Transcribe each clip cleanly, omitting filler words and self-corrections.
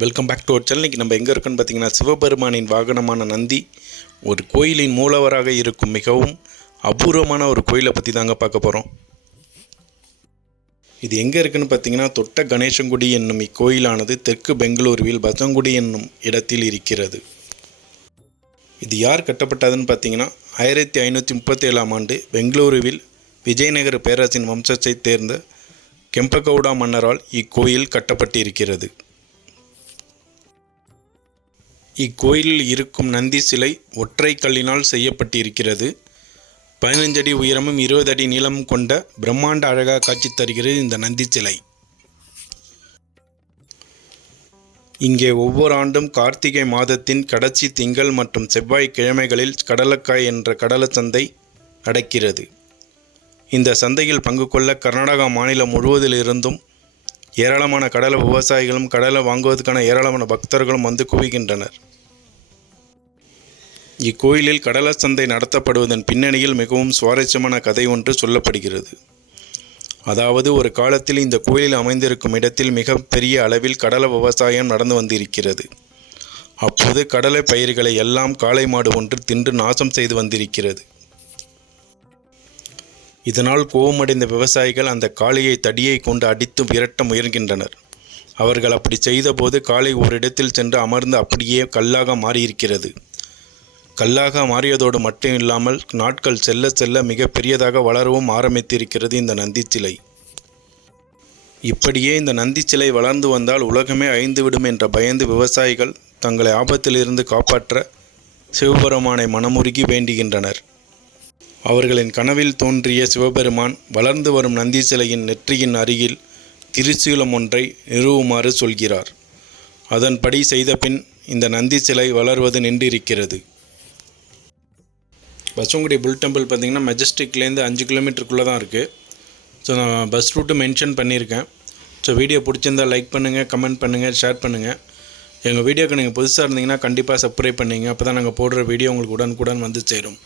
Welcome back to our channel. இன்றைக்கி நம்ம எங்கே இருக்கோன்னு பார்த்தீங்கன்னா, சிவபெருமானின் வாகனமான நந்தி ஒரு கோயிலின் மூலவராக இருக்கும் மிகவும் அபூர்வமான ஒரு கோயிலை பற்றி தாங்க பார்க்க போகிறோம். இது எங்கே இருக்குன்னு பார்த்தீங்கன்னா, தொட்ட கணேசங்குடி என்னும் இக்கோயிலானது தெற்கு பெங்களூருவில் பசவங்குடி என்னும் இடத்தில் இருக்கிறது. இது யார் கட்டப்பட்டதுன்னு பார்த்தீங்கன்னா, 1537ஆம் ஆண்டு பெங்களூருவில் விஜயநகர பேரரசின் வம்சத்தைச் சேர்ந்த கெம்பகவுடா மன்னரால் இக்கோயில் கட்டப்பட்டிருக்கிறது. இக்கோயிலில் இருக்கும் நந்தி சிலை ஒற்றை கல்லினால் செய்யப்பட்டிருக்கிறது. 15 அடி உயரமும் 20 அடி நீளமும் கொண்ட பிரம்மாண்ட அழகாக காட்சி தருகிறது இந்த நந்தி சிலை. இங்கே ஒவ்வொரு ஆண்டும் கார்த்திகை மாதத்தின் கடைசி திங்கள் மற்றும் செவ்வாய் கிழமைகளில் கடலக்காய் என்ற கடல சந்தை நடக்கிறது. இந்த சந்தையில் பங்கு கொள்ள கர்நாடகா மாநிலம் முழுவதிலிருந்தும் ஏராளமான கடல விவசாயிகளும் கடலை வாங்குவதற்கான ஏராளமான பக்தர்களும் வந்து குவிகின்றனர். இக்கோயிலில் கடல சந்தை நடத்தப்படுவதன் பின்னணியில் மிகவும் சுவாரஸ்யமான கதை ஒன்று சொல்லப்படுகிறது. அதாவது, ஒரு காலத்தில் இந்த கோயிலில் அமைந்திருக்கும் இடத்தில் மிக பெரிய அளவில் கடல விவசாயம் நடந்து வந்திருக்கிறது. அப்போது கடலை பயிர்களை எல்லாம் காளை மாடு ஒன்று தின்று நாசம் செய்து வந்திருக்கிறது. இதனால் கோபமடைந்த விவசாயிகள் அந்த காளையை தடியை கொண்டு அடித்து விரட்ட முயல்கின்றனர். அவர்கள் அப்படி செய்தபோது காளை ஓரிடத்தில் சென்று அமர்ந்து அப்படியே கல்லாக மாறியிருக்கிறது. கல்லாக மாறியதோடு மட்டும் இல்லாமல் நாட்கள் செல்ல செல்ல மிக பெரியதாக வளரவும் ஆரம்பித்திருக்கிறது இந்த நந்தி சிலை. இப்படியே இந்த நந்தி சிலை வளர்ந்து வந்தால் உலகமே அழிந்துவிடும் என்ற பயந்து விவசாயிகள் தங்களை ஆபத்திலிருந்து காப்பாற்ற சிவபெருமானை மனமுருகி வேண்டுகின்றனர். அவர்களின் கனவில் தோன்றிய சிவபெருமான் வளர்ந்து வரும் நந்தி சிலையின் நெற்றியின் அருகில் திருசூலம் ஒன்றை நிறுவுமாறு சொல்கிறார். அதன்படி செய்த பின் இந்த நந்தி சிலை வளர்வது நின்றிருக்கிறது. பசவங்குடி புல் டெம்பிள் பார்த்திங்கன்னா மெஜஸ்டிக்லேருந்து 5 கிலோமீட்டருக்குள்ளே தான் இருக்குது. ஸோ நான் பஸ் ரூட்டு மென்ஷன் பண்ணியிருக்கேன். ஸோ வீடியோ பிடிச்சிருந்தால் லைக் பண்ணுங்கள், கமெண்ட் பண்ணுங்கள், ஷேர் பண்ணுங்கள். எங்கள் வீடியோக்கு நீங்கள் புதுசாக இருந்தீங்கன்னா கண்டிப்பாக சப்ஸ்கிரைப் பண்ணிங்க. அப்போ தான் நாங்கள் போடுற வீடியோ உங்களுக்கு உடனுக்குடன் வந்து சேரும்.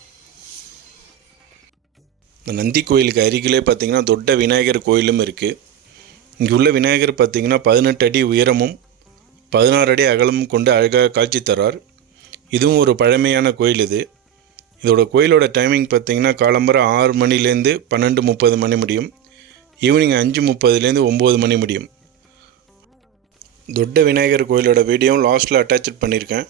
இந்த நந்தி கோயிலுக்கு அருகிலே பார்த்திங்கன்னா தொட்ட விநாயகர் கோயிலும் இருக்குது. இங்கே உள்ள விநாயகர் பார்த்திங்கன்னா 18 அடி உயரமும் 16 அடி அகலமும் கொண்டு அழகாக காட்சி தரார். இதுவும் ஒரு பழமையான கோயில். இதோட கோயிலோட டைமிங் பார்த்திங்கன்னா காலம்பர 6 மணிலேருந்து 12:30 மணி முடியும். ஈவினிங் 5:30லேருந்து 9 மணி முடியும். தொட்ட விநாயகர் கோயிலோட வீடியோவும் லாஸ்ட்டில் அட்டாச் பண்ணியிருக்கேன்.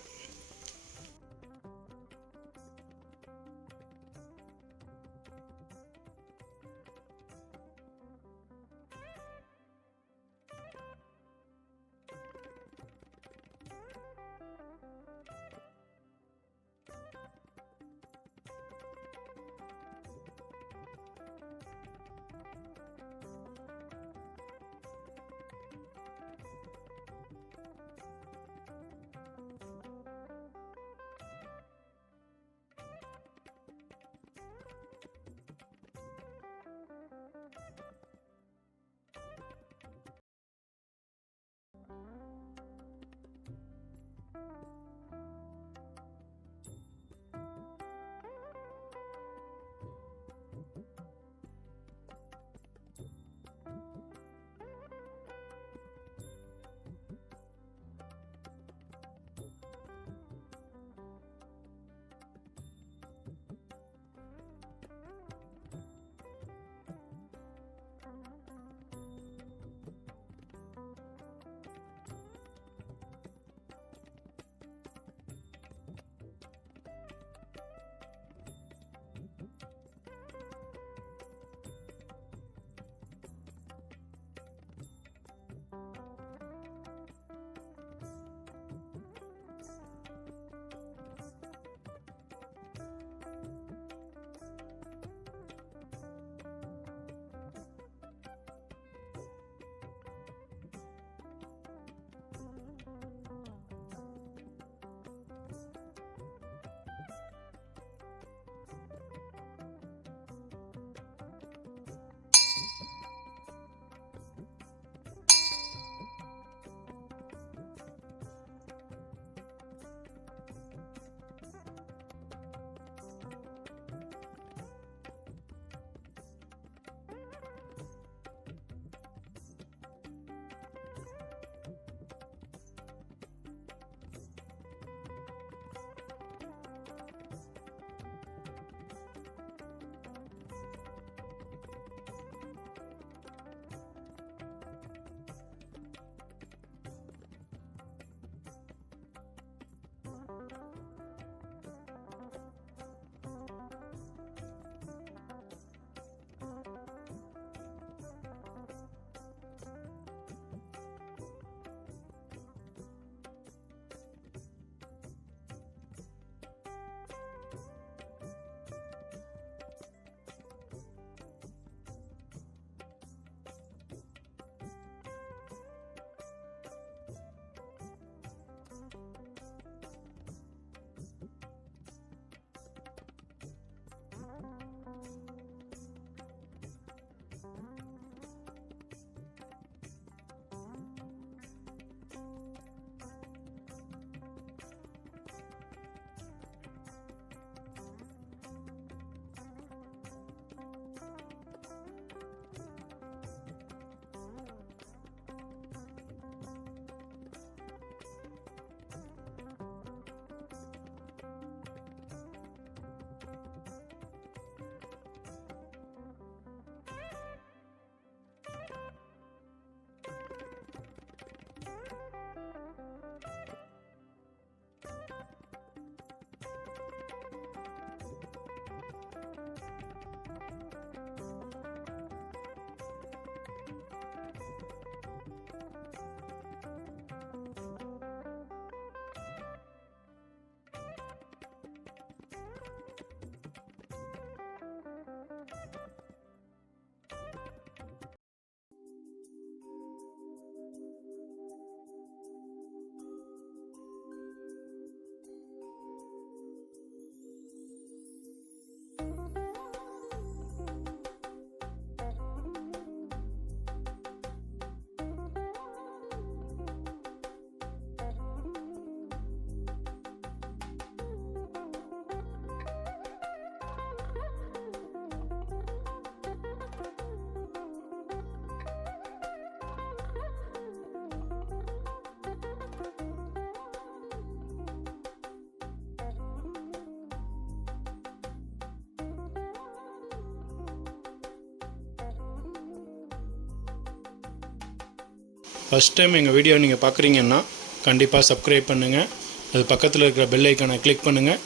ஃபஸ்ட் டைம் எங்கள் வீடியோ நீங்கள் பார்க்குறீங்கன்னா கண்டிப்பாக சப்ஸ்கிரைப் பண்ணுங்கள். அது பக்கத்தில் இருக்கிற பெல் ஐக்கானை கிளிக் பண்ணுங்கள்.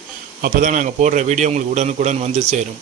அப்போ தான் நாங்கள் போடுற வீடியோ உங்களுக்கு உடனுக்குடன் வந்து சேரும்.